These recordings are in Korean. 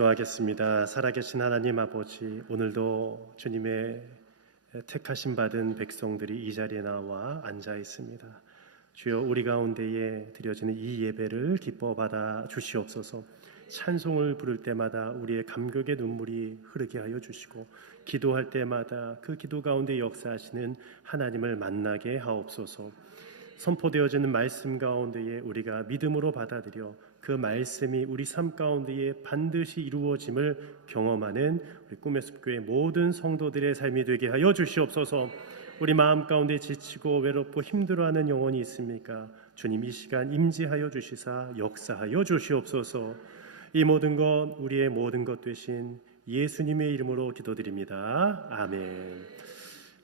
기도하겠습니다. 살아계신 하나님 아버지, 오늘도 주님의 택하심 받은 백성들이 이 자리에 나와 앉아 있습니다. 주여, 우리 가운데에 드려지는 이 예배를 기뻐 받아 주시옵소서. 찬송을 부를 때마다 우리의 감격의 눈물이 흐르게 하여 주시고, 기도할 때마다 그 기도 가운데 역사하시는 하나님을 만나게 하옵소서. 선포되어지는 말씀 가운데에 우리가 믿음으로 받아들여 그 말씀이 우리 삶 가운데에 반드시 이루어짐을 경험하는 우리 꿈의 숲교회 모든 성도들의 삶이 되게 하여 주시옵소서. 우리 마음 가운데 지치고 외롭고 힘들어하는 영혼이 있습니까? 주님, 이 시간 임재하여 주시사 역사하여 주시옵소서. 이 모든 것, 우리의 모든 것 되신 예수님의 이름으로 기도드립니다. 아멘.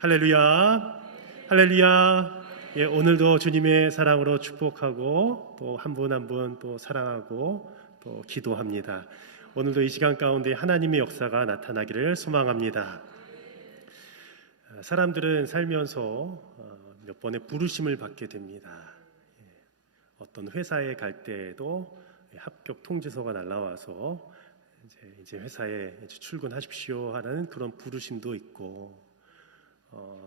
할렐루야, 할렐루야. 예, 오늘도 주님의 사랑으로 축복하고 또 한 분 한 분 또 사랑하고 또 기도합니다. 오늘도 이 시간 가운데 하나님의 역사가 나타나기를 소망합니다. 사람들은 살면서 몇 번의 부르심을 받게 됩니다. 어떤 회사에 갈 때에도 합격 통지서가 날라와서 이제 회사에 출근하십시오 하는 그런 부르심도 있고,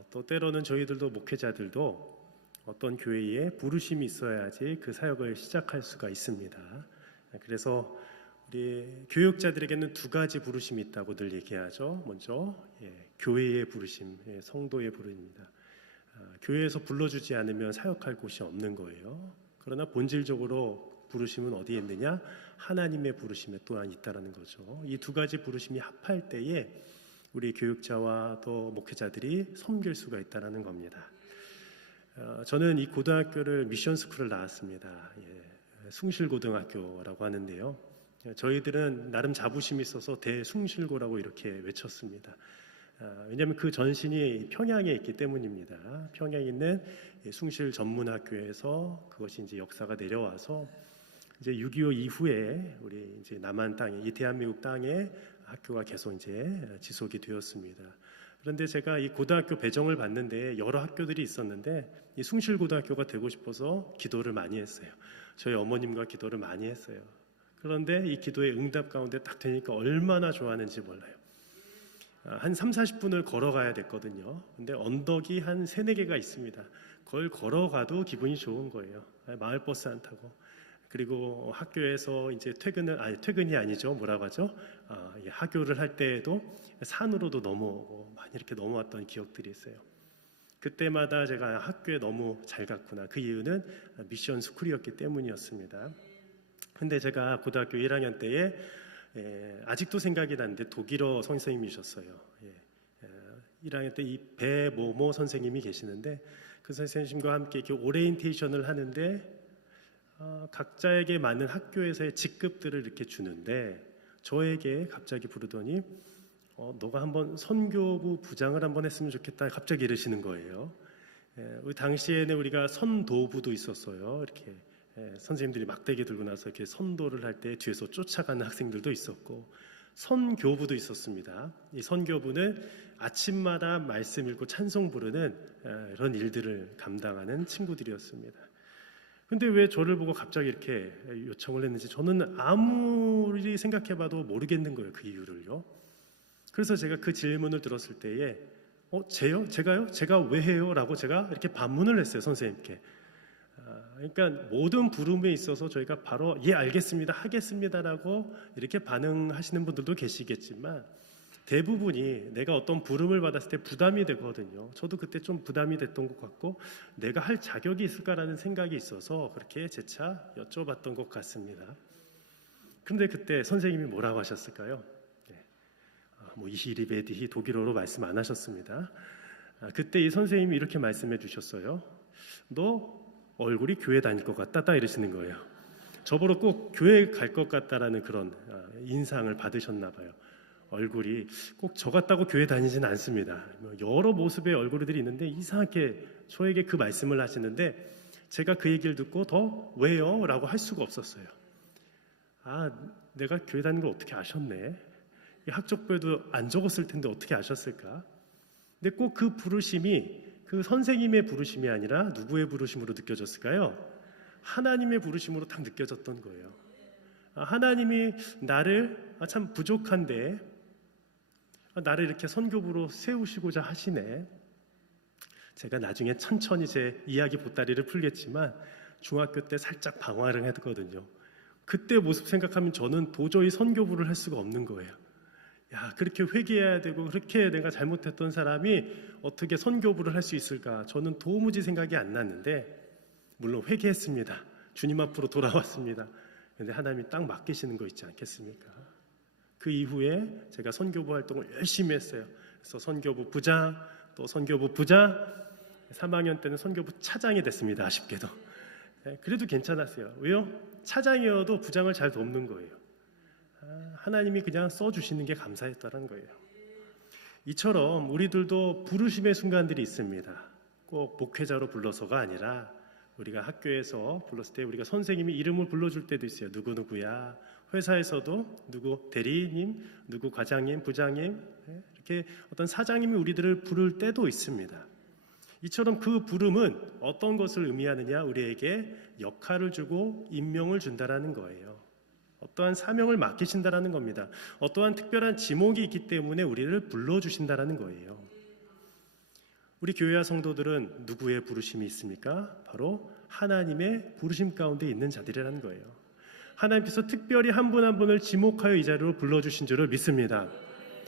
또 때로는 저희들도 목회자들도 어떤 교회에 부르심이 있어야지 그 사역을 시작할 수가 있습니다. 그래서 우리 교육자들에게는 두 가지 부르심이 있다고 늘 얘기하죠. 먼저 교회의 부르심, 성도의 부르심입니다. 교회에서 불러주지 않으면 사역할 곳이 없는 거예요. 그러나 본질적으로 부르심은 어디에 있느냐? 하나님의 부르심에 또한 있다는 거죠. 이 두 가지 부르심이 합할 때에 우리 교육자와 또 목회자들이 섬길 수가 있다는 겁니다. 저는 이 고등학교를 미션스쿨을 나왔습니다. 숭실고등학교라고 하는데요. 저희들은 나름 자부심이 있어서 대숭실고라고 이렇게 외쳤습니다. 왜냐하면 그 전신이 평양에 있기 때문입니다. 평양에 있는 숭실 전문학교에서 그것이 이제 역사가 내려와서 이제 6.25 이후에 우리 이제 남한 땅에, 이 대한민국 땅에 학교가 계속 이제 지속이 되었습니다. 그런데 제가 이 고등학교 배정을 받는데 여러 학교들이 있었는데 이 숭실고등학교가 되고 싶어서 기도를 많이 했어요. 저희 어머님과 기도를 많이 했어요. 그런데 이 기도의 응답 가운데 딱 되니까 얼마나 좋아하는지 몰라요. 한 30-40분을 걸어가야 됐거든요. 근데 언덕이 한 3-4개가 있습니다. 그걸 걸어가도 기분이 좋은 거예요. 마을버스 안 타고. 그리고 학교에서 이제 퇴근이 아니죠. 뭐라고 하죠? 하교를 할 때에도 산으로도 넘어오고 많이 이렇게 넘어왔던 기억들이 있어요. 그때마다 제가 학교에 너무 잘 갔구나. 그 이유는 미션 스쿨이었기 때문이었습니다. 근데 제가 고등학교 1학년 때에 아직도 생각이 나는데 독일어 선생님이셨어요. 1학년 때 이 배모모 선생님이 계시는데 그 선생님과 함께 이렇게 오리엔테이션을 하는데 각자에게 맞는 학교에서의 직급들을 이렇게 주는데 저에게 갑자기 부르더니 너가 한번 선교부 부장을 한번 했으면 좋겠다 갑자기 이러시는 거예요. 당시에는 우리가 선도부도 있었어요. 이렇게 선생님들이 막대기 들고 나서 이렇게 선도를 할 때 뒤에서 쫓아가는 학생들도 있었고, 선교부도 있었습니다. 이 선교부는 아침마다 말씀 읽고 찬송 부르는 이런 일들을 감당하는 친구들이었습니다. 근데 왜 저를 보고 갑자기 이렇게 요청을 했는지 저는 아무리 생각해봐도 모르겠는 거예요. 그 이유를요. 그래서 제가 그 질문을 들었을 때에 제가요? 제가 왜 해요? 라고 제가 이렇게 반문을 했어요. 선생님께. 그러니까 모든 부름에 있어서 저희가 바로 예 알겠습니다 하겠습니다라고 이렇게 반응하시는 분들도 계시겠지만 대부분이 내가 어떤 부름을 받았을 때 부담이 되거든요. 저도 그때 좀 부담이 됐던 것 같고 내가 할 자격이 있을까라는 생각이 있어서 그렇게 재차 여쭤봤던 것 같습니다. 그런데 그때 선생님이 뭐라고 하셨을까요? 이히리베디히 독일어로 말씀 안 하셨습니다. 그때 이 선생님이 이렇게 말씀해 주셨어요. 너 얼굴이 교회 다닐 것 같다 딱 이러시는 거예요. 저보러 꼭 교회 갈 것 같다라는 그런 인상을 받으셨나 봐요. 얼굴이 꼭 저 같다고 교회 다니지는 않습니다. 여러 모습의 얼굴들이 있는데 이상하게 저에게 그 말씀을 하시는데 제가 그 얘기를 듣고 더 왜요? 라고 할 수가 없었어요. 내가 교회 다니는 걸 어떻게 아셨네? 학적부에도 안 적었을 텐데 어떻게 아셨을까? 근데 꼭 그 부르심이 그 선생님의 부르심이 아니라 누구의 부르심으로 느껴졌을까요? 하나님의 부르심으로 딱 느껴졌던 거예요. 하나님이 나를 참 부족한데 나를 이렇게 선교부로 세우시고자 하시네. 제가 나중에 천천히 제 이야기 보따리를 풀겠지만 중학교 때 살짝 방황을 했거든요. 그때 모습 생각하면 저는 도저히 선교부를 할 수가 없는 거예요. 야, 그렇게 회개해야 되고 그렇게 내가 잘못했던 사람이 어떻게 선교부를 할 수 있을까? 저는 도무지 생각이 안 났는데 물론 회개했습니다. 주님 앞으로 돌아왔습니다. 그런데 하나님이 딱 맡기시는 거 있지 않겠습니까? 그 이후에 제가 선교부 활동을 열심히 했어요. 그래서 선교부 부장, 또 선교부 부장, 3학년 때는 선교부 차장이 됐습니다. 아쉽게도. 그래도 괜찮았어요. 왜요? 차장이어도 부장을 잘 돕는 거예요. 하나님이 그냥 써주시는 게 감사했다는 거예요. 이처럼 우리들도 부르심의 순간들이 있습니다. 꼭 목회자로 불러서가 아니라 우리가 학교에서 불렀을 때 우리가 선생님이 이름을 불러줄 때도 있어요. 누구누구야. 회사에서도 누구 대리님, 누구 과장님, 부장님, 이렇게 어떤 사장님이 우리들을 부를 때도 있습니다. 이처럼 그 부름은 어떤 것을 의미하느냐? 우리에게 역할을 주고 임명을 준다라는 거예요. 어떠한 사명을 맡기신다라는 겁니다. 어떠한 특별한 지목이 있기 때문에 우리를 불러주신다라는 거예요. 우리 교회와 성도들은 누구의 부르심이 있습니까? 바로 하나님의 부르심 가운데 있는 자들이라는 거예요. 하나님께서 특별히 한 분 한 분을 지목하여 이 자리로 불러주신 줄을 믿습니다.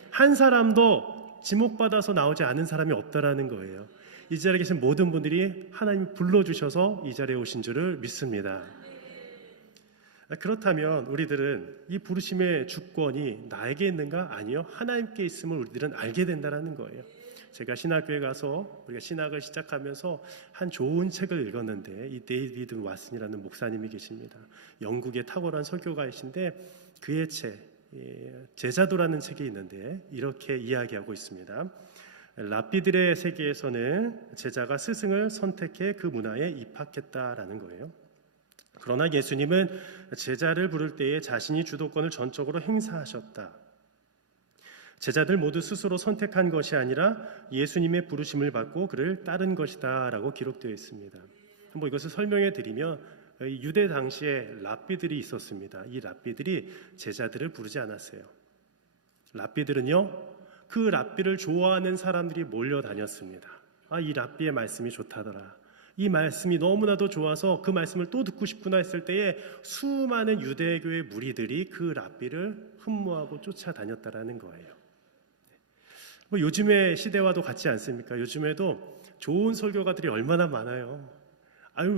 한 사람도 지목받아서 나오지 않은 사람이 없다라는 거예요. 이 자리에 계신 모든 분들이 하나님 불러주셔서 이 자리에 오신 줄을 믿습니다. 그렇다면 우리들은 이 부르심의 주권이 나에게 있는가? 아니요. 하나님께 있음을 우리들은 알게 된다는 거예요. 제가 신학교에 가서 우리가 신학을 시작하면서 한 좋은 책을 읽었는데 이 데이비드 왓슨이라는 목사님이 계십니다. 영국의 탁월한 설교가이신데 그의 책 제자도라는 책이 있는데 이렇게 이야기하고 있습니다. 랍비들의 세계에서는 제자가 스승을 선택해 그 문화에 입학했다라는 거예요. 그러나 예수님은 제자를 부를 때에 자신이 주도권을 전적으로 행사하셨다. 제자들 모두 스스로 선택한 것이 아니라 예수님의 부르심을 받고 그를 따른 것이다 라고 기록되어 있습니다. 한번 이것을 설명해 드리면 유대 당시에 랍비들이 있었습니다. 이 랍비들이 제자들을 부르지 않았어요. 랍비들은요, 그 랍비를 좋아하는 사람들이 몰려다녔습니다. 이 랍비의 말씀이 좋다더라. 이 말씀이 너무나도 좋아서 그 말씀을 또 듣고 싶구나 했을 때에 수많은 유대교의 무리들이 그 랍비를 흠모하고 쫓아다녔다라는 거예요. 요즘의 시대와도 같지 않습니까? 요즘에도 좋은 설교가들이 얼마나 많아요.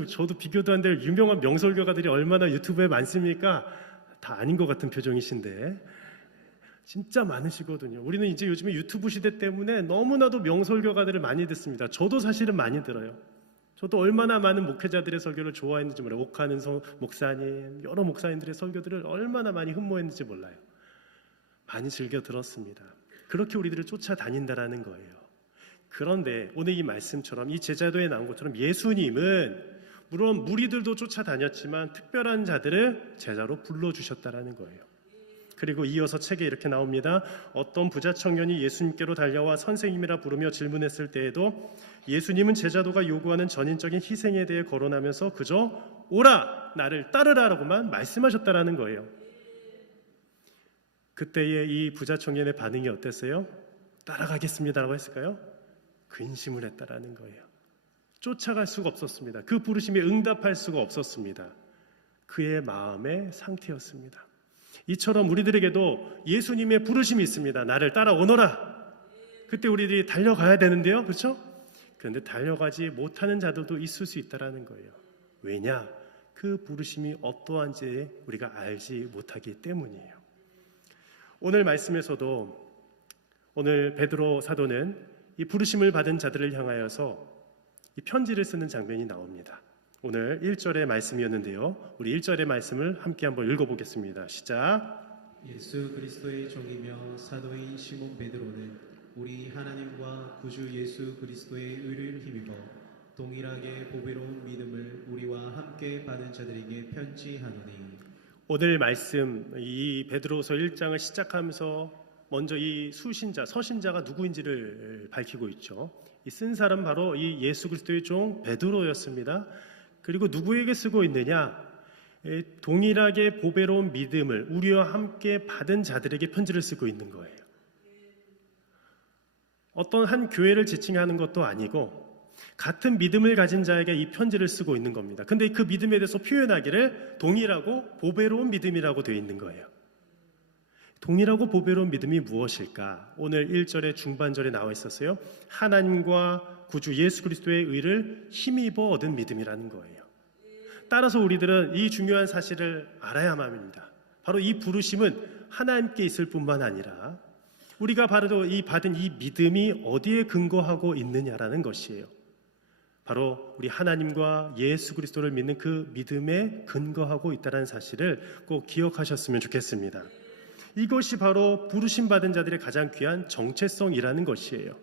저도 비교도 안 될 유명한 명설교가들이 얼마나 유튜브에 많습니까? 다 아닌 것 같은 표정이신데 진짜 많으시거든요. 우리는 이제 요즘에 유튜브 시대 때문에 너무나도 명설교가들을 많이 듣습니다. 저도 사실은 많이 들어요. 저도 얼마나 많은 목회자들의 설교를 좋아했는지 몰라요. 옥하는 목사님, 여러 목사님들의 설교들을 얼마나 많이 흠모했는지 몰라요. 많이 즐겨 들었습니다. 그렇게 우리들을 쫓아다닌다라는 거예요. 그런데 오늘 이 말씀처럼 이 제자도에 나온 것처럼 예수님은 물론 무리들도 쫓아다녔지만 특별한 자들을 제자로 불러주셨다라는 거예요. 그리고 이어서 책에 이렇게 나옵니다. 어떤 부자 청년이 예수님께로 달려와 선생님이라 부르며 질문했을 때에도 예수님은 제자도가 요구하는 전인적인 희생에 대해 거론하면서 그저 오라 나를 따르라라고만 말씀하셨다라는 거예요. 그때의 이 부자 청년의 반응이 어땠어요? 따라가겠습니다라고 했을까요? 근심을 했다라는 거예요. 쫓아갈 수가 없었습니다. 그 부르심에 응답할 수가 없었습니다. 그의 마음의 상태였습니다. 이처럼 우리들에게도 예수님의 부르심이 있습니다. 나를 따라오너라. 그때 우리들이 달려가야 되는데요, 그렇죠? 그런데 달려가지 못하는 자들도 있을 수 있다라는 거예요. 왜냐? 그 부르심이 어떠한지 우리가 알지 못하기 때문이에요. 오늘 말씀에서도 오늘 베드로 사도는 이 부르심을 받은 자들을 향하여서 이 편지를 쓰는 장면이 나옵니다. 오늘 1절의 말씀이었는데요. 우리 1절의 말씀을 함께 한번 읽어보겠습니다. 시작. 예수 그리스도의 종이며 사도인 시몬 베드로는 우리 하나님과 구주 예수 그리스도의 의를 힘입어 동일하게 보배로운 믿음을 우리와 함께 받은 자들에게 편지하노니. 오늘 말씀 이 베드로서 1장을 시작하면서 먼저 이 수신자, 서신자가 누구인지를 밝히고 있죠. 이 쓴 사람 바로 이 예수 그리스도의 종 베드로였습니다. 그리고 누구에게 쓰고 있느냐? 동일하게 보배로운 믿음을 우리와 함께 받은 자들에게 편지를 쓰고 있는 거예요. 어떤 한 교회를 지칭하는 것도 아니고 같은 믿음을 가진 자에게 이 편지를 쓰고 있는 겁니다. 근데 그 믿음에 대해서 표현하기를 동일하고 보배로운 믿음이라고 되어 있는 거예요. 동일하고 보배로운 믿음이 무엇일까? 오늘 1절의 중반절에 나와 있었어요. 하나님과 구주 예수 그리스도의 의를 힘입어 얻은 믿음이라는 거예요. 따라서 우리들은 이 중요한 사실을 알아야만 합니다. 바로 이 부르심은 하나님께 있을 뿐만 아니라 우리가 바로 받은 이 믿음이 어디에 근거하고 있느냐라는 것이에요. 바로 우리 하나님과 예수 그리스도를 믿는 그 믿음에 근거하고 있다는 사실을 꼭 기억하셨으면 좋겠습니다. 이것이 바로 부르심 받은 자들의 가장 귀한 정체성이라는 것이에요.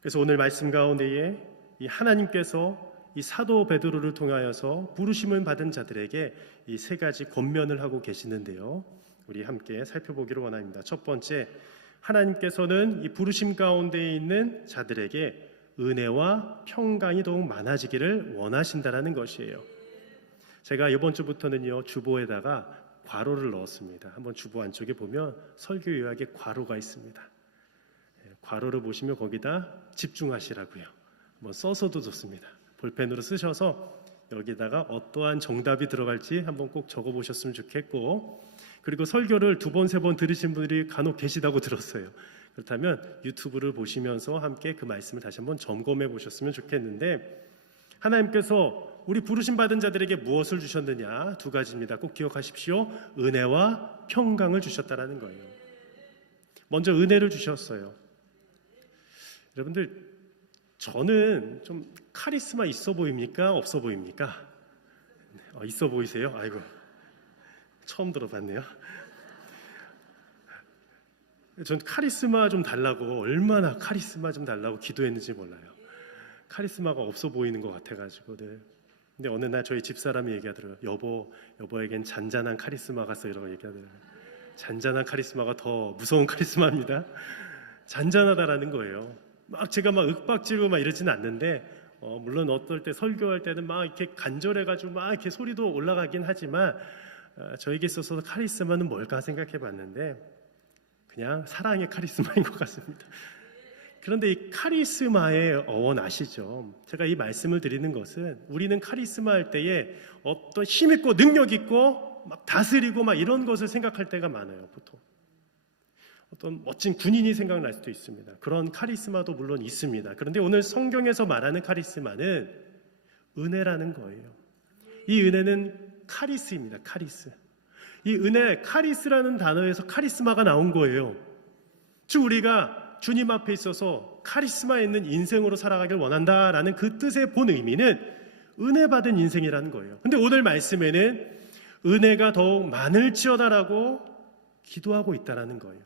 그래서 오늘 말씀 가운데에 이 하나님께서 이 사도 베드로를 통하여서 부르심을 받은 자들에게 이 세 가지 권면을 하고 계시는데요. 우리 함께 살펴보기를 원합니다. 첫 번째, 하나님께서는 이 부르심 가운데 있는 자들에게 은혜와 평강이 더욱 많아지기를 원하신다라는 것이에요. 제가 이번 주부터는요 주보에다가 괄호를 넣었습니다. 한번 주보 안쪽에 보면 설교 요약에 괄호가 있습니다. 괄호를 보시면 거기다 집중하시라고요. 뭐 써서도 좋습니다. 볼펜으로 쓰셔서 여기다가 어떠한 정답이 들어갈지 한번 꼭 적어보셨으면 좋겠고, 그리고 설교를 2번, 3번 들으신 분들이 간혹 계시다고 들었어요. 그렇다면 유튜브를 보시면서 함께 그 말씀을 다시 한번 점검해 보셨으면 좋겠는데, 하나님께서 우리 부르심 받은 자들에게 무엇을 주셨느냐? 2가지입니다. 꼭 기억하십시오. 은혜와 평강을 주셨다라는 거예요. 먼저 은혜를 주셨어요. 여러분들, 저는 좀 카리스마 있어 보입니까? 없어 보입니까? 있어 보이세요? 아이고, 처음 들어봤네요. 전 카리스마 좀 달라고, 얼마나 카리스마 좀 달라고 기도했는지 몰라요. 카리스마가 없어 보이는 것 같아가지고. 네. 근데 어느 날 저희 집사람이 얘기하더라고요. 여보에겐 잔잔한 카리스마가 있어, 이러고 얘기하더라고요. 잔잔한 카리스마가 더 무서운 카리스마입니다. 잔잔하다라는 거예요. 제가 윽박지르고 이러지는 않는데, 물론 어떨 때 설교할 때는 이렇게 간절해가지고 이렇게 소리도 올라가긴 하지만, 저에게 있어서 카리스마는 뭘까 생각해봤는데 그냥 사랑의 카리스마인 것 같습니다. 그런데 이 카리스마의 어원 아시죠? 제가 이 말씀을 드리는 것은 우리는 카리스마 할 때에 어떤 힘 있고 능력 있고 다스리고 이런 것을 생각할 때가 많아요. 보통 어떤 멋진 군인이 생각날 수도 있습니다. 그런 카리스마도 물론 있습니다. 그런데 오늘 성경에서 말하는 카리스마는 은혜라는 거예요. 이 은혜는 카리스입니다. 카리스. 이 은혜, 카리스라는 단어에서 카리스마가 나온 거예요. 즉 우리가 주님 앞에 있어서 카리스마 있는 인생으로 살아가길 원한다라는 그 뜻의 본 의미는 은혜 받은 인생이라는 거예요. 근데 오늘 말씀에는 은혜가 더욱 많을지어다라고 기도하고 있다라는 거예요.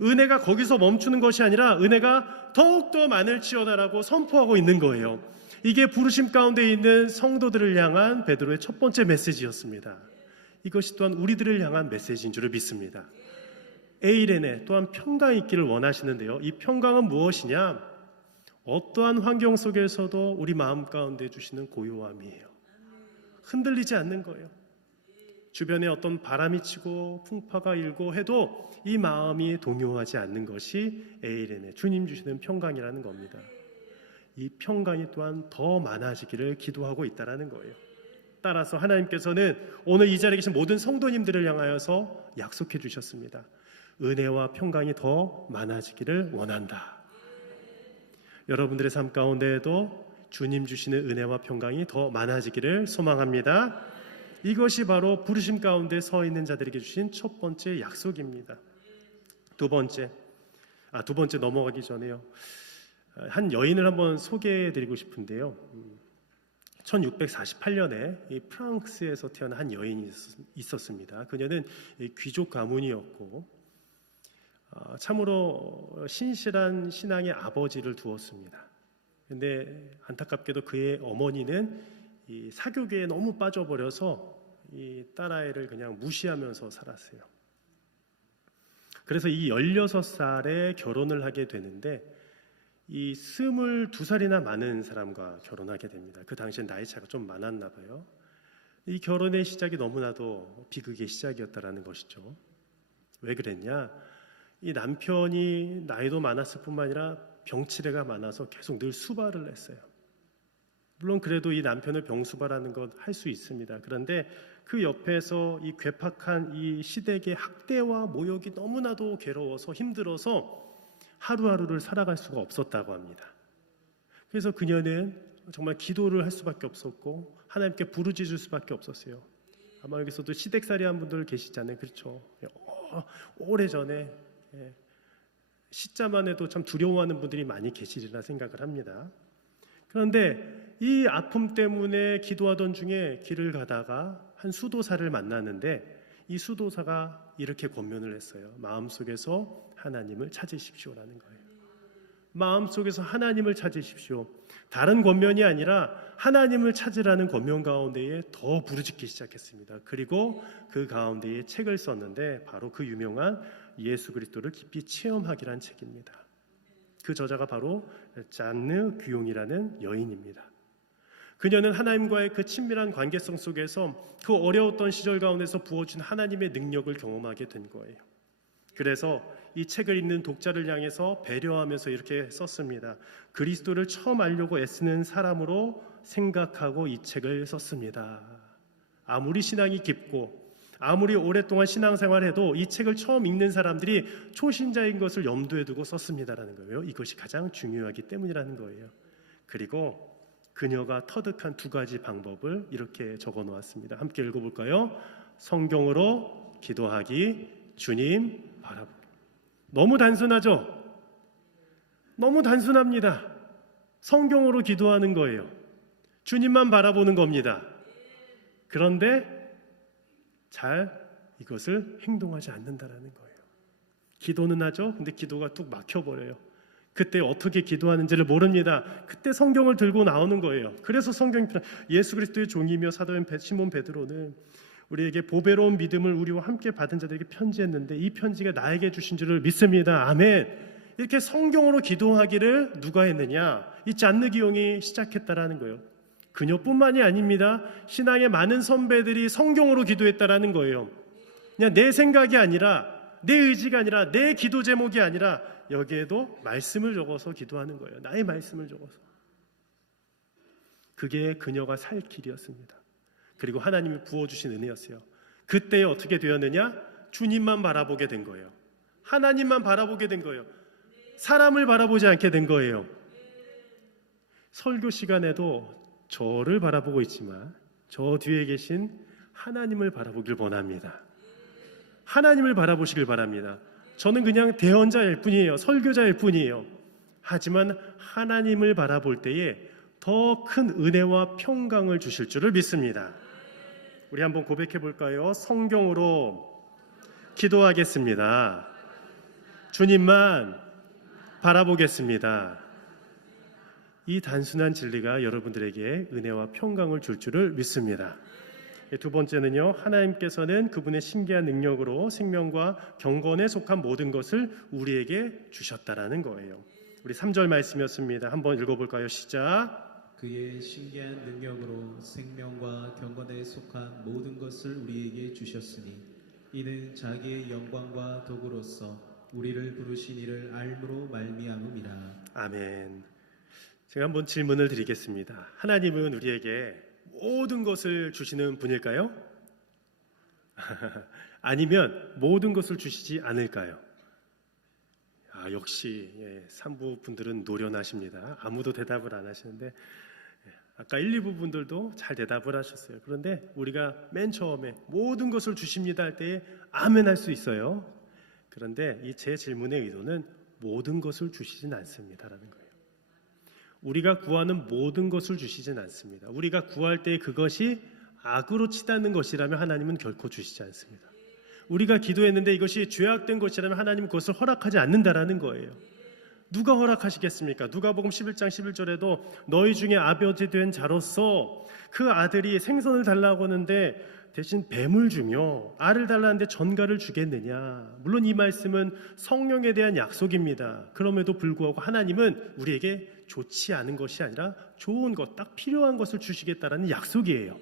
은혜가 거기서 멈추는 것이 아니라 은혜가 더욱더 많을지어다라고 선포하고 있는 거예요. 이게 부르심 가운데 있는 성도들을 향한 베드로의 첫 번째 메시지였습니다. 이것이 또한 우리들을 향한 메시지인 줄을 믿습니다. 에이레네, 또한 평강이 있기를 원하시는데요. 이 평강은 무엇이냐? 어떠한 환경 속에서도 우리 마음 가운데 주시는 고요함이에요. 흔들리지 않는 거예요. 주변에 어떤 바람이 치고 풍파가 일고 해도 이 마음이 동요하지 않는 것이 에이레네, 주님 주시는 평강이라는 겁니다. 이 평강이 또한 더 많아지기를 기도하고 있다는 거예요. 따라서 하나님께서는 오늘 이 자리에 계신 모든 성도님들을 향하여서 약속해 주셨습니다. 은혜와 평강이 더 많아지기를 원한다. 여러분들의 삶 가운데에도 주님 주시는 은혜와 평강이 더 많아지기를 소망합니다. 이것이 바로 부르심 가운데 서 있는 자들에게 주신 첫 번째 약속입니다. 두 번째 넘어가기 전에요. 한 여인을 한번 소개해드리고 싶은데요. 1648년에 이 프랑스에서 태어난 한 여인이 있었습니다. 그녀는 귀족 가문이었고 참으로 신실한 신앙의 아버지를 두었습니다. 그런데 안타깝게도 그의 어머니는 이 사교계에 너무 빠져버려서 이 딸아이를 그냥 무시하면서 살았어요. 그래서 이 16살에 결혼을 하게 되는데 이 22살이나 많은 사람과 결혼하게 됩니다. 그 당시엔 나이 차가 좀 많았나 봐요. 이 결혼의 시작이 너무나도 비극의 시작이었다라는 것이죠. 왜 그랬냐? 이 남편이 나이도 많았을 뿐만 아니라 병치레가 많아서 계속 늘 수발을 했어요. 물론 그래도 이 남편을 병수발하는 것 할 수 있습니다. 그런데 그 옆에서 이 괴팍한 이 시댁의 학대와 모욕이 너무나도 괴로워서 힘들어서 하루하루를 살아갈 수가 없었다고 합니다. 그래서 그녀는 정말 기도를 할 수밖에 없었고 하나님께 부르짖을 수밖에 없었어요. 아마 여기서도 시댁살이한 분들 계시잖아요. 그렇죠? 오래전에 시자만 해도 참 두려워하는 분들이 많이 계시리라 생각을 합니다. 그런데 이 아픔 때문에 기도하던 중에 길을 가다가 한 수도사를 만났는데 이 수도사가 이렇게 권면을 했어요. 마음속에서 하나님을 찾으십시오라는 거예요. 마음속에서 하나님을 찾으십시오. 다른 권면이 아니라 하나님을 찾으라는 권면 가운데에 더 부르짖기 시작했습니다. 그리고 그 가운데에 책을 썼는데 바로 그 유명한 예수 그리스도를 깊이 체험하기란 책입니다. 그 저자가 바로 잔느 귀용이라는 여인입니다. 그녀는 하나님과의 그 친밀한 관계성 속에서 그 어려웠던 시절 가운데서 부어준 하나님의 능력을 경험하게 된 거예요. 그래서 이 책을 읽는 독자를 향해서 배려하면서 이렇게 썼습니다. 그리스도를 처음 알려고 애쓰는 사람으로 생각하고 이 책을 썼습니다. 아무리 신앙이 깊고 아무리 오랫동안 신앙생활해도 이 책을 처음 읽는 사람들이 초신자인 것을 염두에 두고 썼습니다라는 거예요. 이것이 가장 중요하기 때문이라는 거예요. 그리고 그녀가 터득한 두 가지 방법을 이렇게 적어 놓았습니다. 함께 읽어볼까요? 성경으로 기도하기, 주님 바라보기. 너무 단순하죠? 너무 단순합니다. 성경으로 기도하는 거예요. 주님만 바라보는 겁니다. 그런데 잘 이것을 행동하지 않는다라는 거예요. 기도는 하죠. 근데 기도가 뚝 막혀버려요. 그때 어떻게 기도하는지를 모릅니다. 그때 성경을 들고 나오는 거예요. 그래서 성경이 예수 그리스도의 종이며 사도인 시몬 베드로는 우리에게 보배로운 믿음을 우리와 함께 받은 자들에게 편지했는데 이 편지가 나에게 주신 줄을 믿습니다. 아멘. 이렇게 성경으로 기도하기를 누가 했느냐? 이 잔느 기용이 시작했다라는 거예요. 그녀뿐만이 아닙니다. 신앙의 많은 선배들이 성경으로 기도했다라는 거예요. 그냥 내 생각이 아니라 내 의지가 아니라 내 기도 제목이 아니라 여기에도 말씀을 적어서 기도하는 거예요. 나의 말씀을 적어서. 그게 그녀가 살 길이었습니다. 그리고 하나님이 부어주신 은혜였어요. 그때 어떻게 되었느냐? 주님만 바라보게 된 거예요. 하나님만 바라보게 된 거예요. 사람을 바라보지 않게 된 거예요. 설교 시간에도 저를 바라보고 있지만 저 뒤에 계신 하나님을 바라보길 원합니다. 하나님을 바라보시길 바랍니다. 저는 그냥 대언자일 뿐이에요. 설교자일 뿐이에요. 하지만 하나님을 바라볼 때에 더 큰 은혜와 평강을 주실 줄을 믿습니다. 우리 한번 고백해 볼까요? 성경으로 기도하겠습니다. 주님만 바라보겠습니다. 이 단순한 진리가 여러분들에게 은혜와 평강을 줄 줄을 믿습니다. 두 번째는요, 하나님께서는 그분의 신기한 능력으로 생명과 경건에 속한 모든 것을 우리에게 주셨다라는 거예요. 우리 3절 말씀이었습니다. 한번 읽어볼까요? 시작. 그의 신기한 능력으로 생명과 경건에 속한 모든 것을 우리에게 주셨으니 이는 자기의 영광과 도구로서 우리를 부르신 이를 알므로 말미암음이라. 아멘. 제가 한번 질문을 드리겠습니다. 하나님은 우리에게 모든 것을 주시는 분일까요? 아니면 모든 것을 주시지 않을까요? 역시 산부 분들은 노련하십니다. 아무도 대답을 안 하시는데 아까 1, 2부 분들도 잘 대답을 하셨어요. 그런데 우리가 맨 처음에 모든 것을 주십니다 할 때에 아멘 할 수 있어요. 그런데 이 제 질문의 의도는 모든 것을 주시진 않습니다라는 거예요. 우리가 구하는 모든 것을 주시진 않습니다. 우리가 구할 때 그것이 악으로 치닫는 것이라면 하나님은 결코 주시지 않습니다. 우리가 기도했는데 이것이 죄악된 것이라면 하나님은 그것을 허락하지 않는다라는 거예요. 누가 허락하시겠습니까? 누가복음 11장 11절에도 너희 중에 아버지 된 자로서 그 아들이 생선을 달라고 하는데 대신 뱀을 주며 알을 달라는데 전갈을 주겠느냐. 물론 이 말씀은 성령에 대한 약속입니다. 그럼에도 불구하고 하나님은 우리에게 좋지 않은 것이 아니라 좋은 것, 딱 필요한 것을 주시겠다라는 약속이에요.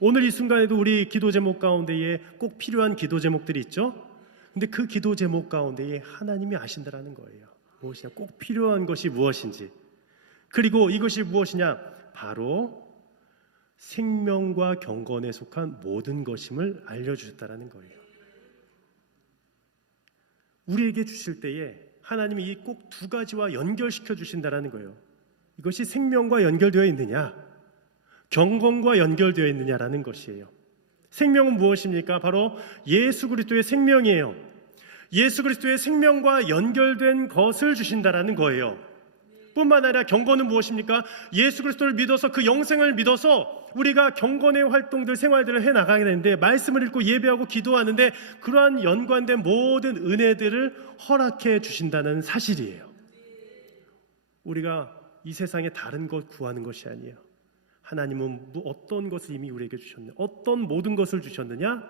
오늘 이 순간에도 우리 기도 제목 가운데에 꼭 필요한 기도 제목들이 있죠. 근데 그 기도 제목 가운데에 하나님이 아신다라는 거예요. 무엇이냐? 꼭 필요한 것이 무엇인지. 그리고 이것이 무엇이냐? 바로 생명과 경건에 속한 모든 것임을 알려주셨다라는 거예요. 우리에게 주실 때에 하나님이 이 꼭 두 가지와 연결시켜 주신다라는 거예요. 이것이 생명과 연결되어 있느냐, 경건과 연결되어 있느냐라는 것이에요. 생명은 무엇입니까? 바로 예수 그리스도의 생명이에요. 예수 그리스도의 생명과 연결된 것을 주신다라는 거예요. 뿐만 아니라 경건은 무엇입니까? 예수 그리스도를 믿어서 그 영생을 믿어서 우리가 경건의 활동들, 생활들을 해나가게 되는데, 말씀을 읽고 예배하고 기도하는데 그러한 연관된 모든 은혜들을 허락해 주신다는 사실이에요. 우리가 이 세상에 다른 것 구하는 것이 아니에요. 하나님은 어떤 것을 이미 우리에게 주셨느냐? 어떤 모든 것을 주셨느냐?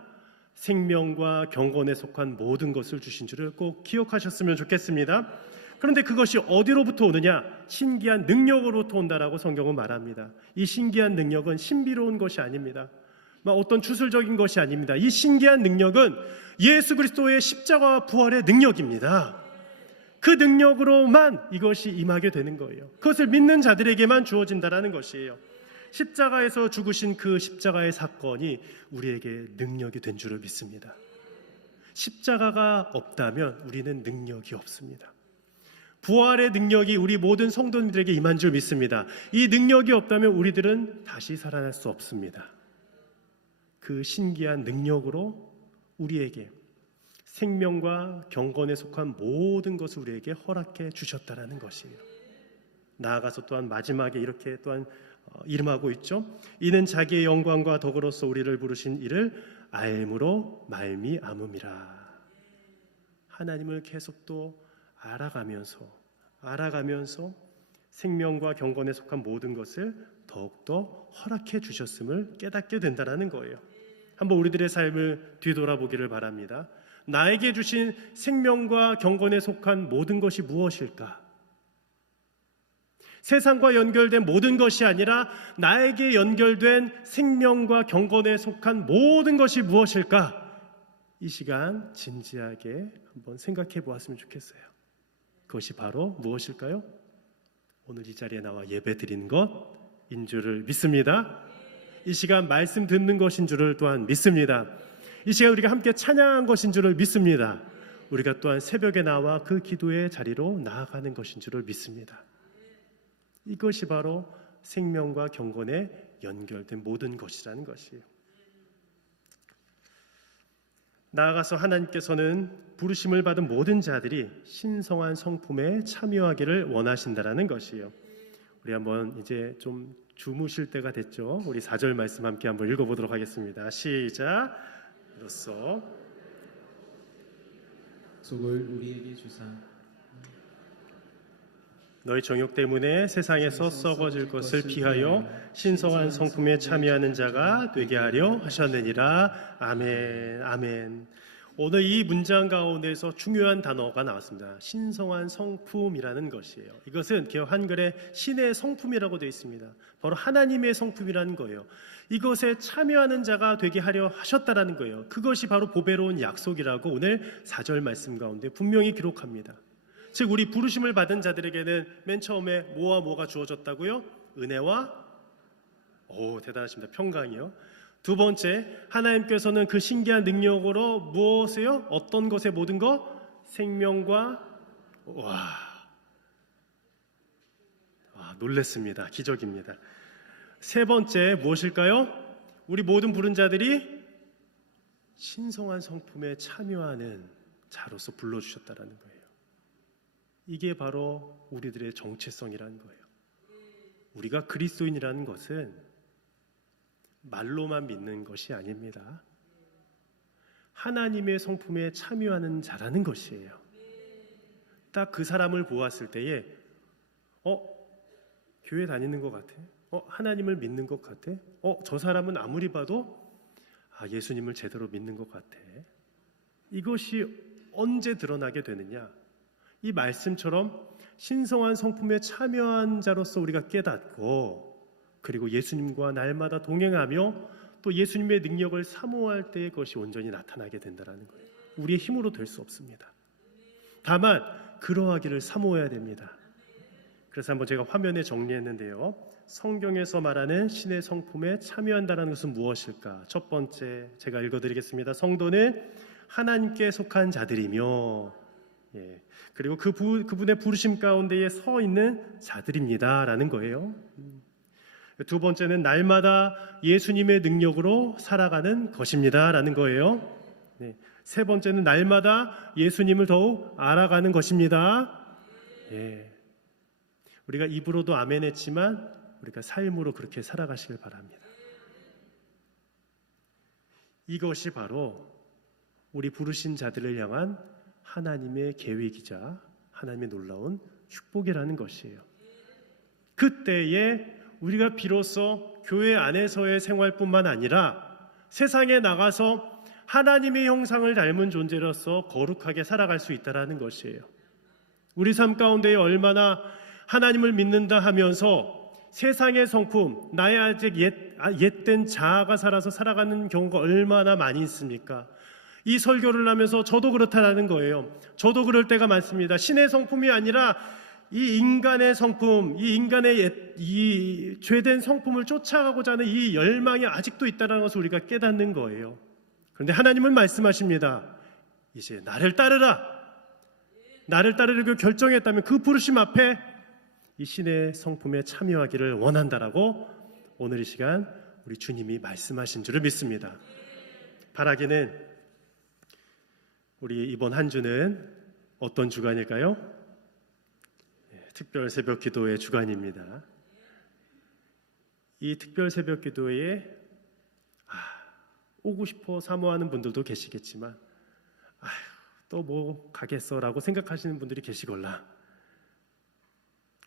생명과 경건에 속한 모든 것을 주신 줄을 꼭 기억하셨으면 좋겠습니다. 그런데 그것이 어디로부터 오느냐? 신기한 능력으로부터 온다라고 성경은 말합니다. 이 신기한 능력은 신비로운 것이 아닙니다. 어떤 추술적인 것이 아닙니다. 이 신기한 능력은 예수 그리스도의 십자가와 부활의 능력입니다. 그 능력으로만 이것이 임하게 되는 거예요. 그것을 믿는 자들에게만 주어진다라는 것이에요. 십자가에서 죽으신 그 십자가의 사건이 우리에게 능력이 된 줄을 믿습니다. 십자가가 없다면 우리는 능력이 없습니다. 부활의 능력이 우리 모든 성도님들에게 임한 줄 믿습니다. 이 능력이 없다면 우리들은 다시 살아날 수 없습니다. 그 신기한 능력으로 우리에게 생명과 경건에 속한 모든 것을 우리에게 허락해 주셨다라는 것이에요. 나아가서 또한 마지막에 이렇게 또한 이름하고 있죠. 이는 자기의 영광과 덕으로서 우리를 부르신 이를 알므로 말미암음이라. 하나님을 계속 또 알아가면서 생명과 경건에 속한 모든 것을 더욱더 허락해 주셨음을 깨닫게 된다는 거예요. 한번 우리들의 삶을 뒤돌아보기를 바랍니다. 나에게 주신 생명과 경건에 속한 모든 것이 무엇일까? 세상과 연결된 모든 것이 아니라 나에게 연결된 생명과 경건에 속한 모든 것이 무엇일까? 이 시간 진지하게 한번 생각해 보았으면 좋겠어요. 그것이 바로 무엇일까요? 오늘 이 자리에 나와 예배 드리는 것인 줄을 믿습니다. 이 시간 말씀 듣는 것인 줄을 또한 믿습니다. 이 시간 우리가 함께 찬양한 것인 줄을 믿습니다. 우리가 또한 새벽에 나와 그 기도의 자리로 나아가는 것인 줄을 믿습니다. 이것이 바로 생명과 경건에 연결된 모든 것이라는 것이에요. 나아가서 하나님께서는 부르심을 받은 모든 자들이 신성한 성품에 참여하기를 원하신다라는 것이에요. 우리 한번 이제 좀 주무실 때가 됐죠. 우리 4절 말씀 함께 한번 읽어보도록 하겠습니다. 시작. 이로써 속을 우리에게 주사 너희 정욕 때문에 세상에서 썩어질 것을 피하여 신성한 성품에 참여하는 자가 되게 하려 하셨느니라. 아멘. 아멘. 오늘 이 문장 가운데서 중요한 단어가 나왔습니다. 신성한 성품이라는 것이에요. 이것은 개역 한글에 신의 성품이라고 되어 있습니다. 바로 하나님의 성품이라는 거예요. 이것에 참여하는 자가 되게 하려 하셨다라는 거예요. 그것이 바로 보배로운 약속이라고 오늘 4절 말씀 가운데 분명히 기록합니다. 즉 우리 부르심을 받은 자들에게는 맨 처음에 뭐가 주어졌다고요? 은혜와 대단하십니다. 평강이요. 두 번째, 하나님께서는 그 신기한 능력으로 무엇이요? 어떤 것의 모든 것? 생명과 놀랬습니다. 기적입니다. 세 번째 무엇일까요? 우리 모든 부른 자들이 신성한 성품에 참여하는 자로서 불러주셨다라는 거예요. 이게 바로 우리들의 정체성이라는 거예요. 우리가 그리스도인이라는 것은 말로만 믿는 것이 아닙니다. 하나님의 성품에 참여하는 자라는 것이에요. 딱 그 사람을 보았을 때에 교회 다니는 것 같아. 하나님을 믿는 것 같아. 저 사람은 아무리 봐도 예수님을 제대로 믿는 것 같아. 이것이 언제 드러나게 되느냐? 이 말씀처럼 신성한 성품에 참여한 자로서 우리가 깨닫고, 그리고 예수님과 날마다 동행하며 또 예수님의 능력을 사모할 때 그것이 온전히 나타나게 된다는 거예요. 우리의 힘으로 될 수 없습니다. 다만 그러하기를 사모해야 됩니다. 그래서 한번 제가 화면에 정리했는데요. 성경에서 말하는 신의 성품에 참여한다는 것은 무엇일까? 첫 번째 제가 읽어드리겠습니다. 성도는 하나님께 속한 자들이며, 그리고 그분의 부르심 가운데에 서 있는 자들입니다라는 거예요. 두 번째는 날마다 예수님의 능력으로 살아가는 것입니다라는 거예요. 세 번째는 날마다 예수님을 더욱 알아가는 것입니다. 우리가 입으로도 아멘 했지만 우리가 삶으로 그렇게 살아가시길 바랍니다. 이것이 바로 우리 부르신 자들을 향한 하나님의 계획이자 하나님의 놀라운 축복이라는 것이에요. 그때에 우리가 비로소 교회 안에서의 생활뿐만 아니라 세상에 나가서 하나님의 형상을 닮은 존재로서 거룩하게 살아갈 수 있다는 것이에요. 우리 삶 가운데 얼마나 하나님을 믿는다 하면서 세상의 성품, 나의 아직 옛된 자아가 살아서 살아가는 경우가 얼마나 많이 있습니까? 이 설교를 하면서 저도 그렇다라는 거예요. 저도 그럴 때가 많습니다. 신의 성품이 아니라 이 인간의 성품, 이 인간의 이 죄된 성품을 쫓아가고자 하는 이 열망이 아직도 있다는 것을 우리가 깨닫는 거예요. 그런데 하나님은 말씀하십니다. 이제 나를 따르라. 나를 따르려고 결정했다면 그 부르심 앞에 이 신의 성품에 참여하기를 원한다라고 오늘 이 시간 우리 주님이 말씀하신 줄을 믿습니다. 바라기는 우리 이번 한 주는 어떤 주간일까요? 특별 새벽 기도의 주간입니다. 이 특별 새벽 기도에 오고 싶어 사모하는 분들도 계시겠지만 또 뭐 가겠어라고 생각하시는 분들이 계시걸라.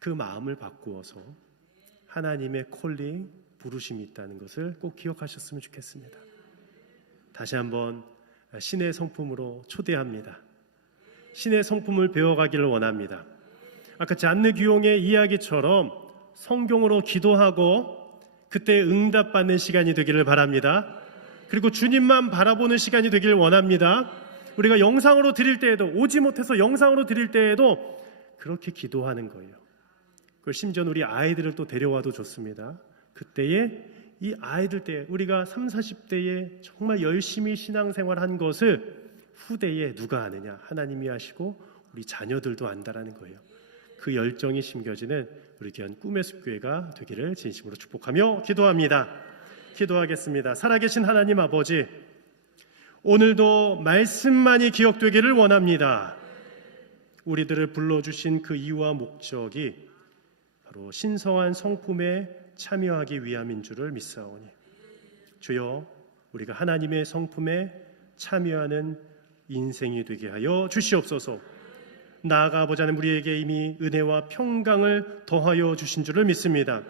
그 마음을 바꾸어서 하나님의 콜링, 부르심이 있다는 것을 꼭 기억하셨으면 좋겠습니다. 다시 한번 신의 성품으로 초대합니다. 신의 성품을 배워가기를 원합니다. 아까 잔느 귀용의 이야기처럼 성경으로 기도하고 그때 응답받는 시간이 되기를 바랍니다. 그리고 주님만 바라보는 시간이 되기를 원합니다. 우리가 영상으로 드릴 때에도, 오지 못해서 영상으로 드릴 때에도 그렇게 기도하는 거예요. 그걸 심지어 우리 아이들을 또 데려와도 좋습니다. 그때에 이 아이들 때 우리가 30, 40대에 정말 열심히 신앙생활한 것을 후대에 누가 아느냐? 하나님이 하시고 우리 자녀들도 안다라는 거예요. 그 열정이 심겨지는 우리 귀한 꿈의 숲교회가 되기를 진심으로 축복하며 기도합니다. 기도하겠습니다. 살아계신 하나님 아버지, 오늘도 말씀만이 기억되기를 원합니다. 우리들을 불러주신 그 이유와 목적이 바로 신성한 성품에 참여하기 위함인 줄을 믿사오니 주여, 우리가 하나님의 성품에 참여하는 인생이 되게 하여 주시옵소서. 나아가보자 하는 우리에게 이미 은혜와 평강을 더하여 주신 줄을 믿습니다.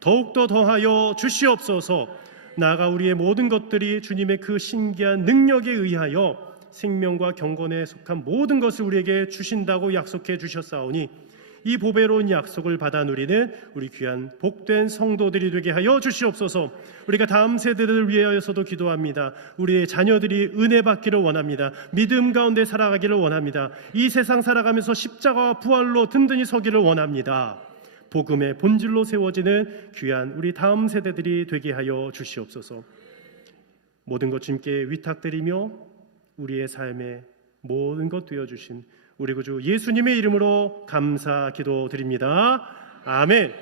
더욱더 더하여 주시옵소서. 나아가 우리의 모든 것들이 주님의 그 신기한 능력에 의하여 생명과 경건에 속한 모든 것을 우리에게 주신다고 약속해 주셨사오니 이 보배로운 약속을 받아 누리는 우리 귀한 복된 성도들이 되게 하여 주시옵소서. 우리가 다음 세대들을 위하여서도 기도합니다. 우리의 자녀들이 은혜 받기를 원합니다. 믿음 가운데 살아가기를 원합니다. 이 세상 살아가면서 십자가와 부활로 든든히 서기를 원합니다. 복음의 본질로 세워지는 귀한 우리 다음 세대들이 되게 하여 주시옵소서. 모든 것 주님께 위탁드리며 우리의 삶에 모든 것 되어주신 우리 구주 예수님의 이름으로 감사 기도드립니다. 아멘.